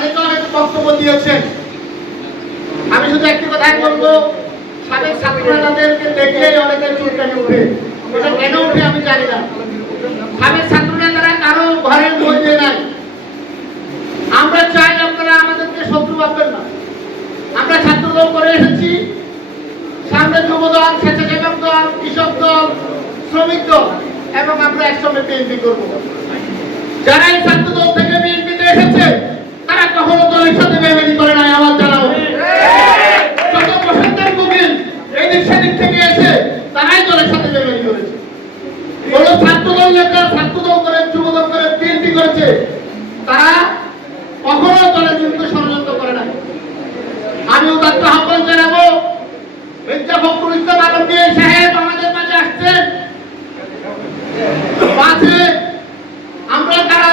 আমি অনেক বক্তব্য দিয়েছেন। আমি শুধু একটি কথাই বলব, সাবেক ছাত্রনেতাদেরকে দেখলেই অনেকের চুলকানি উঠে এটা কেন উঠে আমি জানি না সাবেক ছাত্রনেতারা কারও ঘরের মধ্যে নাই আমরা চাই আপনারা আমাদেরকে শত্রু ভাববেন না ছাত্রদল করে এসেছি। সামনে যুব দল স্বেচ্ছাসেবক দল, কৃষক দল, শ্রমিক দল, এবং আমরা একসঙ্গে বিএনপি করব। যারা এই ছাত্রদল থেকে বিএনপিতে এসেছে, তারা কখনো দলের সাথে বেমেনি করে নাই আমার জানা যত বসন্তের কুকিল এই দিক সেদিক থেকে এসে, তারাই দলের সাথে বেমেনি করেছে। কোন ছাত্রদল নেতা ছাত্রদল করে, যুবদল করে বিএনপি করেছে, তারা কখনো দলের বিরুদ্ধে ষড়যন্ত্র করে না আমি উদাত্ত আহ্বান জানাব মির্জা ফখরুল ইসলাম আলমগীর সাহেব আমাদের মাঝে আসছেন। মাঝে আমরা যারা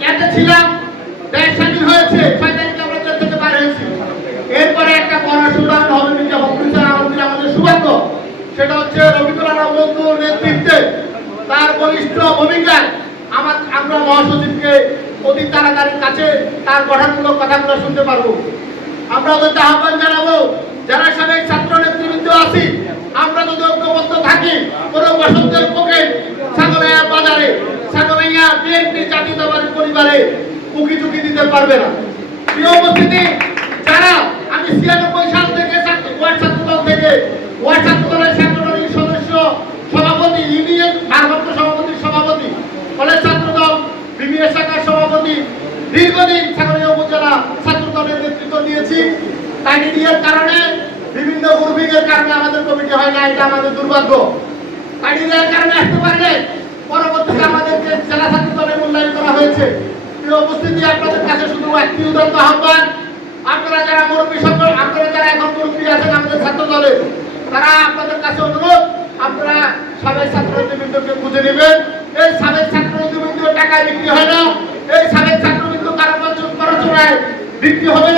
ইয়াতে ছিলাম আমরা সেটা হচ্ছে রবীন্দ্রনাথ বন্ধুর নেতৃত্বে তার বলিষ্ঠ ভূমিকায় আমার আমরা মহাসচিবকে অতি তাড়াতাড়ি কাছে তার গঠনমূলক কথাগুলো শুনতে পারব। আমরা ওদেরকে আহ্বান জানাব, যারা সাবেক ছাত্র নেতৃবৃন্দ আছি, আমরা যদি ঐক্যবদ্ধ থাকি, কোন বসন্তের পক্ষে ছাগলাইয়া বাজারে ছাগলাইয়া বিএনপি জাতীয়তাবাদী পরিবারে উকি চুকি দিতে পারবে না। প্রিয় উপস্থিতি, যারা আমি ছিয়ানব্বই সাল থেকে ওয়ার্ড ছাত্রদল থেকে, ওয়ার্ড ছাত্রদলের সাংগঠনিক সদস্য, সভাপতি, ইউনিয়ন ভারপ্রাপ্ত সভাপতির সভাপতি, কলেজ ছাত্রদল বিভিন্ন শাখার সভাপতি, দীর্ঘদিন ছাগলিয়া উপজেলা ছাত্র দলের দিয়েছি কাইডিয়ার কারণে বিভিন্ন গ্রুপিং কারণে আমাদের কমিটি হয় না, এটা আমাদের দুর্ভাগ্য। কাইডিয়ার কারণে আসতে পারলে পরবর্তীতে আমাদেরকে জেলা ছাত্র দলে মূল্যায়ন করা হয়েছে। প্রিয় উপস্থিতি, আপনাদের কাছে শুধু একটি উদাত্ত আহ্বান। আপনারা যারা মুরব্বী সকল, আপনারা যারা এখন মুরব্বী আছেন আমাদের ছাত্র দলে, তারা আপনাদের কাছে অনুরোধ, আপনারা সাবেক ছাত্র নেতৃবৃন্দকে খুঁজে নেবেন। এই সাবেক ছাত্র নেতৃবৃন্দ টাকায় বিক্রি হয় না। এই সাবেক ছাত্রবৃন্দ কারও প্ররোচনায় বিক্রি হবে না।